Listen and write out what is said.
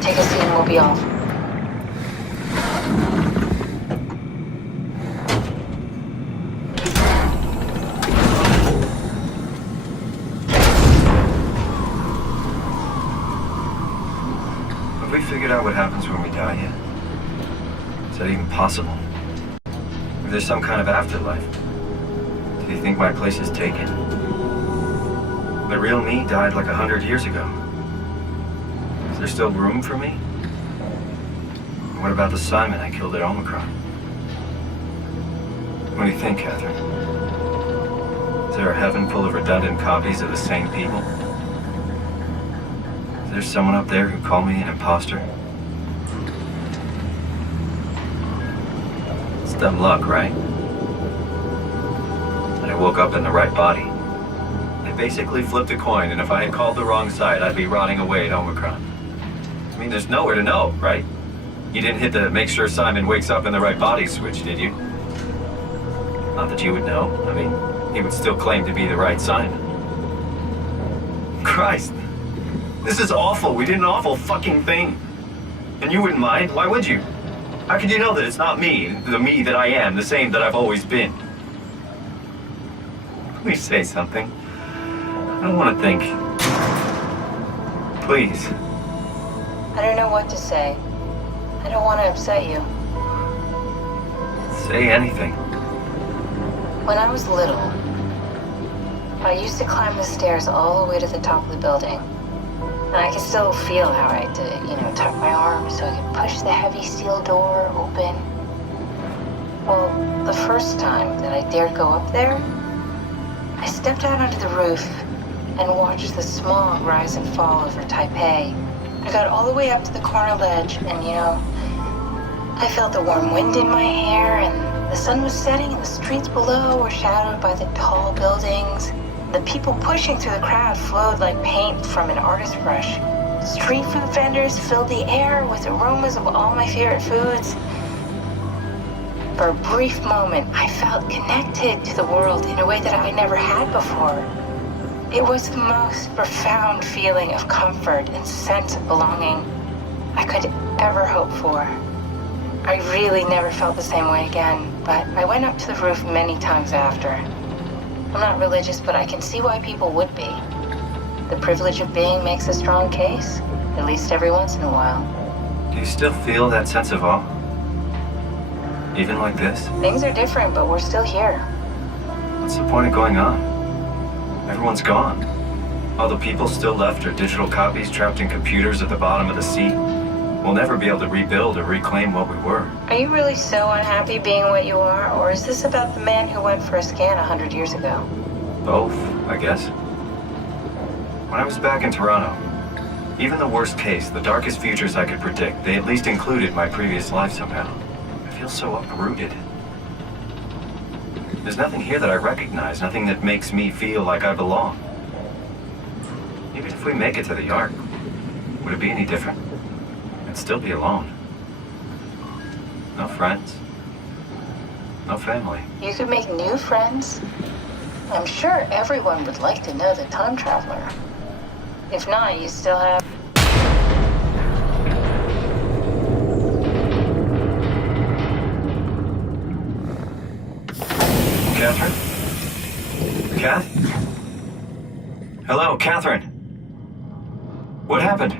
Take a seat and we'll be off. Have we figured out what happens when we die yet? Is that even possible? If there's some kind of afterlife, do you think my place is taken? The real me died like 100 years ago. Is there still room for me? What about the Simon I killed at Omicron? What do you think, Catherine? Is there a heaven full of redundant copies of the same people? Is there someone up there who called me an imposter? It's dumb luck, right? And I woke up in the right body. I basically flipped a coin, and if I had called the wrong side, I'd be rotting away at Omicron. I mean, there's nowhere to know, right? You didn't hit the make sure Simon wakes up in the right body switch, did you? Not that you would know. I mean, he would still claim to be the right Simon. Christ. This is awful. We did an awful fucking thing. And you wouldn't mind. Why would you? How could you know that it's not me, the me that I am, the same that I've always been? Please say something. I don't want to think. Please. I don't know what to say. I don't want to upset you. Say anything. When I was little, I used to climb the stairs all the way to the top of the building. And I can still feel how I had to, tuck my arms so I could push the heavy steel door open. Well, the first time that I dared go up there, I stepped out onto the roof and watched the smog rise and fall over Taipei. I got all the way up to the corner ledge and, I felt the warm wind in my hair and the sun was setting and the streets below were shadowed by the tall buildings. The people pushing through the crowd flowed like paint from an artist's brush. Street food vendors filled the air with aromas of all my favorite foods. For a brief moment, I felt connected to the world in a way that I never had before. It was the most profound feeling of comfort and sense of belonging I could ever hope for. I really never felt the same way again, but I went up to the roof many times after. I'm not religious, but I can see why people would be. The privilege of being makes a strong case, at least every once in a while. Do you still feel that sense of awe? Even like this? Things are different, but we're still here. What's the point of going on? Everyone's gone. All the people still left are digital copies trapped in computers at the bottom of the sea. We'll never be able to rebuild or reclaim what we were. Are you really so unhappy being what you are, or is this about the man who went for a scan 100 years ago? Both, I guess. When I was back in Toronto, even the worst case, the darkest futures I could predict, they at least included my previous life somehow. I feel so uprooted. There's nothing here that I recognize, nothing that makes me feel like I belong. Even if we make it to the Ark, would it be any different? I'd still be alone. No friends. No family. You could make new friends. I'm sure everyone would like to know the time traveler. If not, you still have... Catherine? Kath? Hello, Catherine. What happened?